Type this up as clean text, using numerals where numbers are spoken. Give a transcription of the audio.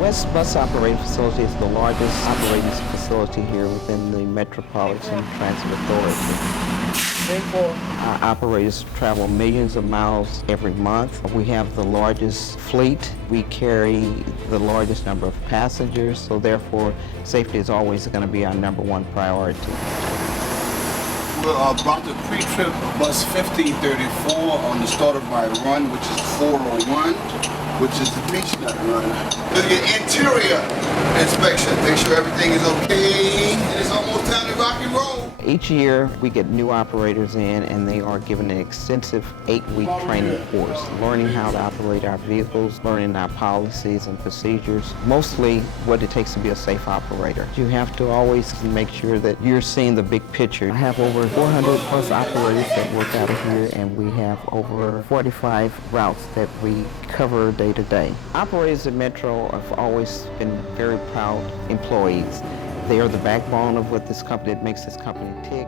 West Bus Operating Facility is the largest operating facility here within the Metropolitan Transit Authority. Our operators travel millions of miles every month. We have the largest fleet. We carry the largest number of passengers, so therefore safety is always going to be our #1 priority. We're about to pre-trip bus 1534 on the start of my run, which is 401, which is the beach nut run. Do your interior inspection, make sure everything is okay, and it's almost time to rock and roll. Each year we get new operators in and they are given an extensive 8-week training course, learning how to operate our vehicles, learning our policies and procedures, mostly what it takes to be a safe operator. You have to always make sure that you're seeing the big picture. I have over 400 plus operators that work out of here, and we have over 45 routes that we cover day to day. Operators at Metro have always been very proud employees. They are the backbone of what this company, that makes this company tick.